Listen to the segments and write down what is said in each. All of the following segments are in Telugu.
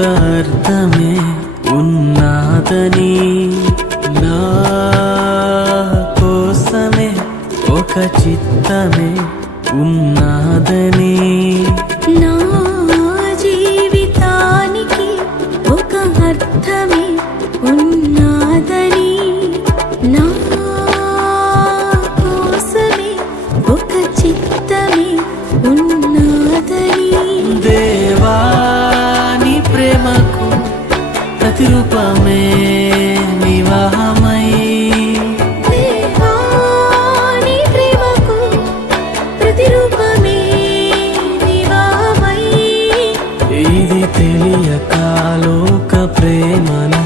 అర్థమే ఉన్నాదని, నా కోసమే ఒక చిత్తమే ఉన్నాదని, నా జీవితానికి ఒక అర్థమే ఉన్నాదని, నా కోసమే ఒక చిత్తమే ఉన్నాదని. దేవా నీ ప్రేమకు ప్రతిరూపమే వివాహమై, దేవా నీ ప్రేమకు ప్రతిరూపమే వివాహమై. ఇది తెలియక లోక ప్రేమను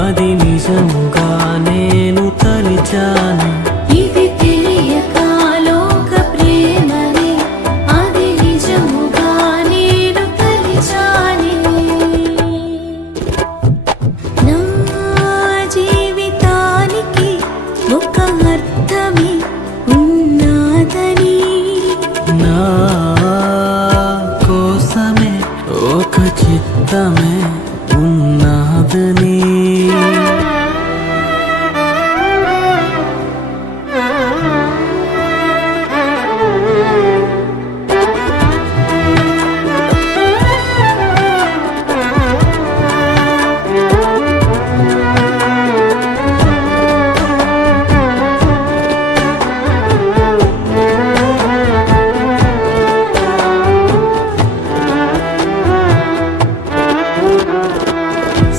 అది నిజముగా నేను తలిచాను. ఇది తెలియక లోక ప్రేమనే అది నిజముగా నేను తలిచానే. నా జీవితానికి ఒక అర్థమే ఉన్నాదని, నా కోసమే ఒక చిత్తమే ఉన్నాదని.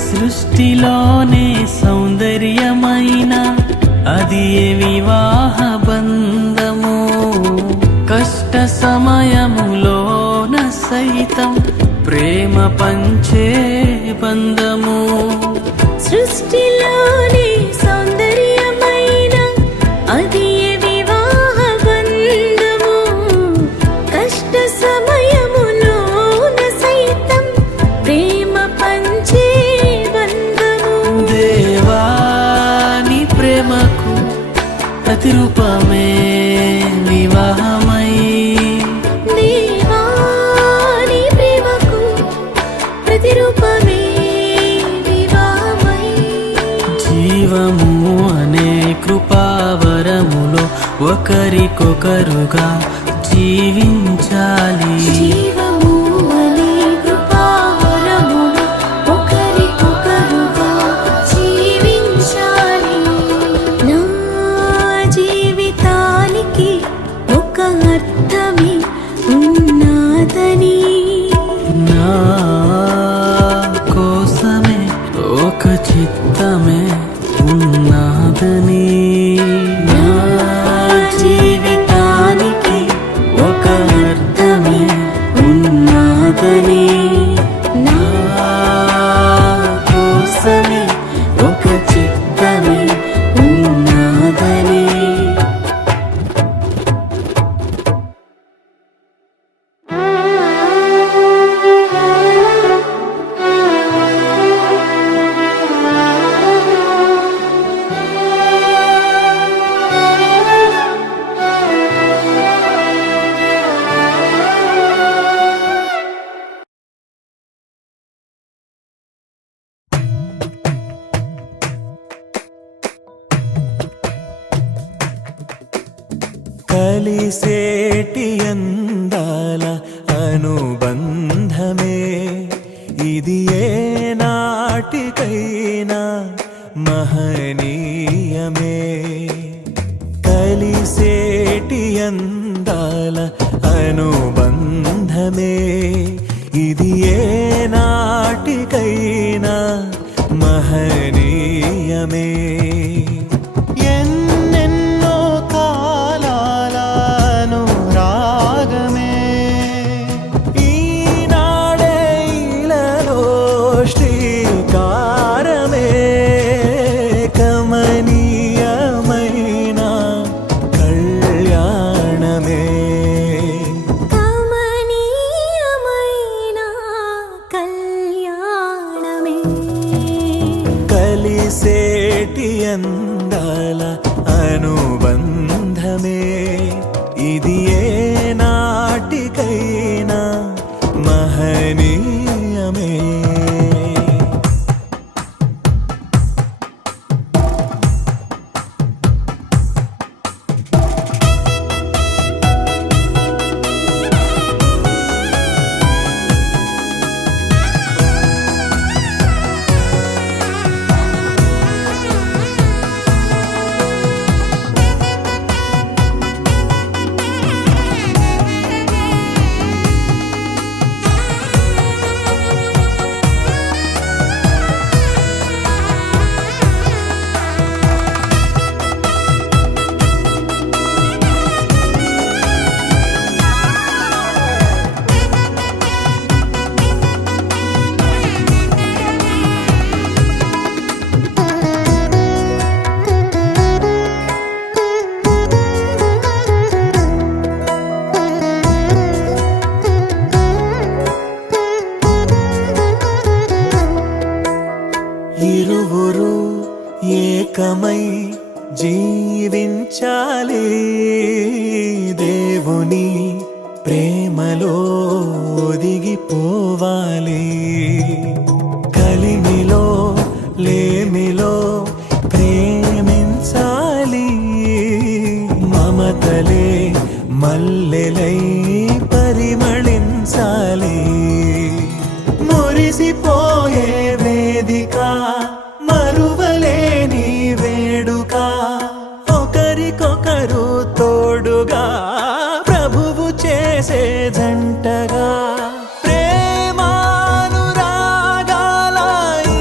సృష్టిలోనే సౌందర్యమైన అది ఏ వివాహ బంధము, కష్ట సమయములోన సైతం ప్రేమ పంచే బంధము. సృష్టిలోని సౌందర్యమైన అది ఏ వివాహ బంధము, కష్ట సమయములోన సైతం ప్రేమ పంచే బంధము. దేవా నీ ప్రేమకు ప్రతిరూపమే వివాహమై, దేవా నీ ప్రేమకు ప్రతిరూపమే వివాహమై. జీవము అనే కృపావరములో ఒకరికొకరుగా జీవించాలి. జీవము అనే కృపావరములో ఒకరికొకరుగా జీవించాలి. నా జీవితానికి ఒక అర్థమే ఉన్నాదని, నా కోసమే ఒక చిత్తమే ఉన్నాదని, నా జీవితానికి ఒక అర్థమే ఉన్నాదని, నా కోసమే ఒక చిత్తమే ఉన్నదని. కలిసేటి అందాల అనుబంధమే ఇది ఏ నాటికైనా మహనీయమే. కలిసేటి అందాల అనుబంధమే ఇది ఏ నాటికైనా మహనీయమే. ఎన్నెన్నో కాలాల అనురాగమే ఈనాడే ఇలలో శ్రీకారమే. కమనీయమైన కళ్యాణమే, కమనీయమైన కళ్యాణమే. కలిసేటి అందాల అనుబంధమే ఇది ఏ నాటికైనా మహనీయమే. కళ్యాణమే. ఇరువురు ఏకమై జీవించాలి, దేవుని ప్రేమలో ఒదిగిపోవాలి. కలిమిలో లేమిలో ప్రేమించాలి, మమతలే మల్లెలై పరిమళించాలి. మురిసిపోయే వేదిక, మరువలేని వేడుక, ఒకరికొకరు తోడుగా ప్రభువు చేసే జంటగా. ప్రేమానురాగాల ఈ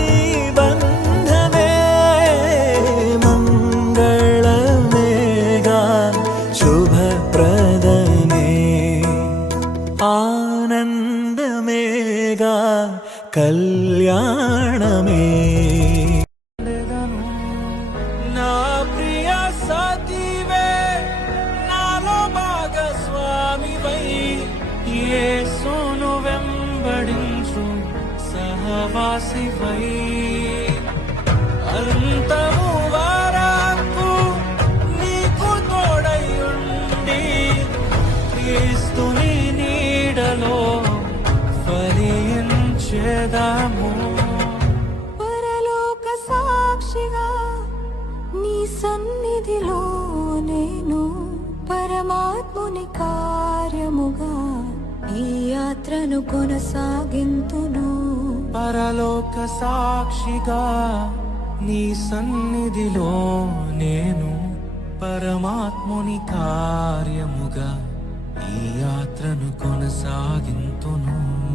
బంధమే మంగళమేగా, శుభప్రదమే, ఆనందమేగా, కళ్యాణమే. నా ప్రియ సతివే, నాలో భాగస్వామివై, యేసును వెంబడించు సహవాసివై. అంతము వరకు నీకు తోడై ఉండి, క్రీస్తుని నీడలో ఫలించెదము. పరలోక సాక్షిగా నీ సన్నిధిలో నేను పరమాత్ముని కార్యముగా ఈ యాత్రను కొనసాగింతును. పరలోక సాక్షిగా నీ సన్నిధిలో నేను పరమాత్ముని కార్యముగా ఈ యాత్రను కొనసాగింతును.